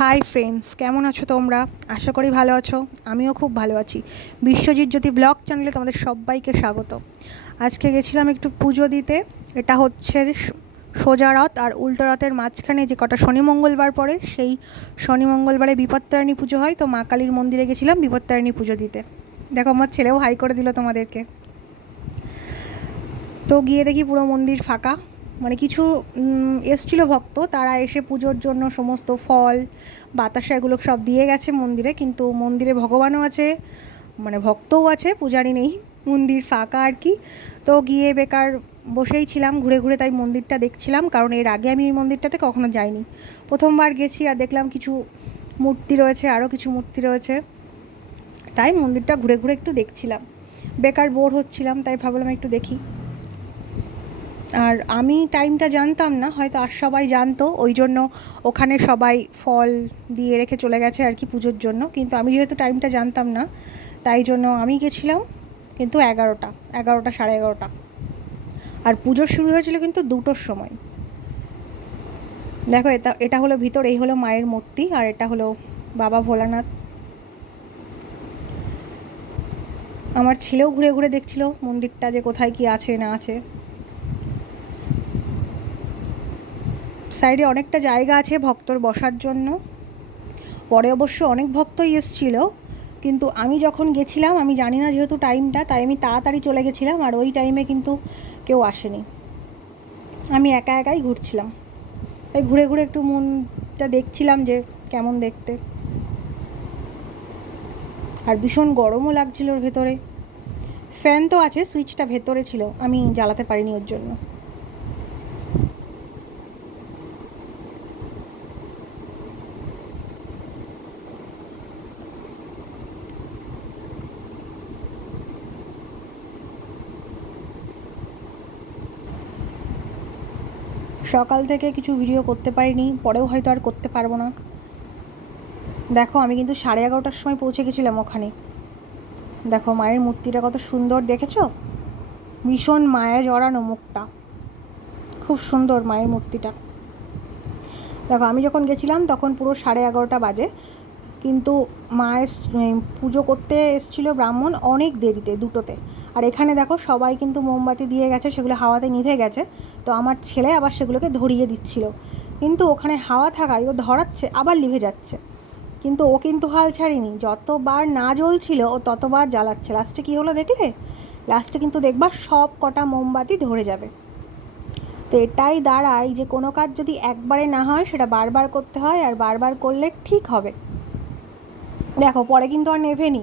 Hi friends, কেমন আছো তোমরা? আশা করি ভালো আছো। আমিও খুব ভালো আছি। বিশ্বজিৎ জ্যোতি ব্লগ চ্যানেলে তোমাদের সবাইকে স্বাগত। আজকে গেছিলাম একটু পুজো দিতে। এটা হচ্ছে সোজা রথ আর উল্টো রথের মাঝখানে যে কটা শনি মঙ্গলবার পড়ে, সেই শনি মঙ্গলবারে বিপত্তারিণী পুজো হয়। তো মা কালীর মন্দিরে গেছিলাম বিপত্তারিণী পুজো দিতে। দেখো, আমার ছেলেও হাই করে দিল তোমাদেরকে। তো গিয়ে দেখি পুরো মন্দির ফাঁকা। মানে কিছু এসছিল ভক্ত, তারা এসে পুজোর জন্য সমস্ত ফল বাতাসা এগুলো সব দিয়ে গেছে মন্দিরে, কিন্তু মন্দিরে ভগবানও আছে, মানে ভক্তও আছে, পূজারি নেই, মন্দির ফাঁকা আর কি। তো গিয়ে বেকার বসেই ছিলাম ঘুরে ঘুরে, তাই মন্দিরটা দেখছিলাম, কারণ এর আগে আমি এই মন্দিরটাতে কখনো যাইনি। প্রথমবার গেছি আর দেখলাম কিছু মূর্তি রয়েছে, আরও কিছু মূর্তি রয়েছে, তাই মন্দিরটা ঘুরে ঘুরে একটু দেখছিলাম। বেকার বোর হচ্ছিলাম, তাই ভাবলাম একটু দেখি। আর আমি টাইমটা জানতাম না, হয়তো আর সবাই জানতো, ওই জন্য ওখানে সবাই ফল দিয়ে রেখে চলে গেছে আর কি পুজোর জন্য। কিন্তু আমি যেহেতু টাইমটা জানতাম না, তাই জন্য আমি গেছিলাম কিন্তু 11টা 11:30। আর পুজো শুরু হয়েছিল কিন্তু 2টোর সময়। দেখো, এটা এটা হলো ভিতর, এই হলো মায়ের মূর্তি, আর এটা হলো বাবা ভোলানাথ। আমার ছেলেও ঘুরে ঘুরে দেখছিল মন্দিরটা, যে কোথায় কি আছে না আছে। সাইডে অনেকটা জায়গা আছে ভক্তর বসার জন্য। পরে অবশ্য অনেক ভক্তই এসেছিল, কিন্তু আমি যখন গেছিলাম আমি জানি না যেহেতু টাইমটা, তাই আমি তাড়াতাড়ি চলে গেছিলাম, আর ওই টাইমে কিন্তু কেউ আসেনি। আমি একা একাই ঘুরছিলাম, তাই ঘুরে ঘুরে একটু মনটা দেখছিলাম যে কেমন দেখতে। আর ভীষণ গরমও লাগছিল ওর ভেতরে। ফ্যান তো আছে, সুইচটা ভেতরে ছিল, আমি জ্বালাতে পারিনি ওর জন্য। সকাল থেকে কিছু ভিডিও করতে পারিনি, পরেও হয়তো আর করতে পারবো না। দেখো, আমি কিন্তু 11:30টার সময় পৌঁছে গেছিলাম ওখানে। দেখো মায়ের মূর্তিটা কত সুন্দর, দেখেছো? ভীষণ মায়া জড়ানো মুখটা, খুব সুন্দর মায়ের মূর্তিটা। দেখো, আমি যখন গেছিলাম তখন পুরো 11:30 বাজে, কিন্তু মায়ের পুজো করতে এসেছিলো ব্রাহ্মণ অনেক দেরিতে, 2টোতে। আর এখানে দেখো সবাই কিন্তু মোমবাতি দিয়ে গেছে, সেগুলো হাওয়াতে নিভে গেছে। তো আমার ছেলে আবার সেগুলোকে ধরিয়ে দিচ্ছিল, কিন্তু ওখানে হাওয়া থাকায় ও ধরাচ্ছে আবার লিভে যাচ্ছে। কিন্তু ও কিন্তু হাল ছাড়িনি, যতবার না জ্বলছিল ও ততবার জ্বালাচ্ছে। লাস্টে কী হলো দেখলে? লাস্টে কিন্তু দেখবা সব কটা মোমবাতি ধরে যাবে। তো এটাই দাঁড়ায় যে কোনো কাজ যদি একবারে না হয়, সেটা বারবার করতে হয়, আর বারবার করলে ঠিক হবে। দেখো, পরে কিন্তু আর নেভেনি।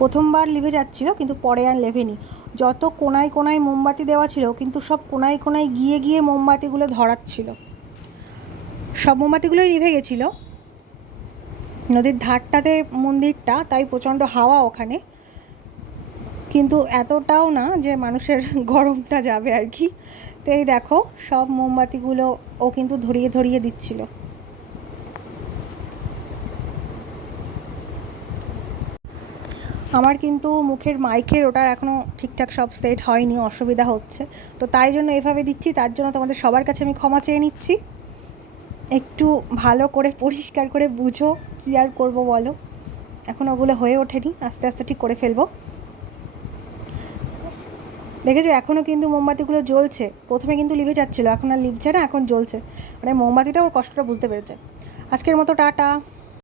প্রথমবার লিভে যাচ্ছিল, কিন্তু পরে আর নেভেনি। যত কোনায় কোনায় মোমবাতি দেওয়া ছিল, কিন্তু সব কোনায় কোনায় গিয়ে গিয়ে মোমবাতিগুলো ধরাচ্ছিল। সব মোমবাতিগুলোই নিভে গেছিলো। নদীর ধারটাতে মন্দিরটা, তাই প্রচণ্ড হাওয়া ওখানে, কিন্তু এতটাও না যে মানুষের গরমটা যাবে আর কি। তো এই দেখো সব মোমবাতিগুলো ও কিন্তু ধরিয়ে ধরিয়ে দিচ্ছিল। আমার কিন্তু মুখের মাইকের ওটা এখনও ঠিকঠাক সব সেট হয়নি, অসুবিধা হচ্ছে, তো তাই জন্য এভাবে দিচ্ছি। তার জন্য তোমাদের সবার কাছে আমি ক্ষমা চেয়ে নিচ্ছি। একটু ভালো করে পরিষ্কার করে বুঝো, কী আর করবো বলো। এখন ওগুলো হয়ে ওঠেনি, আস্তে আস্তে ঠিক করে ফেলবো। দেখেছো, এখনও কিন্তু মোমবাতিগুলো জ্বলছে। প্রথমে কিন্তু লিভে যাচ্ছিলো, এখন আর লিভছে না, এখন জ্বলছে। মানে মোমবাতিটা ওর কষ্টটা বুঝতে পেরেছে। আজকের মতো টাটা।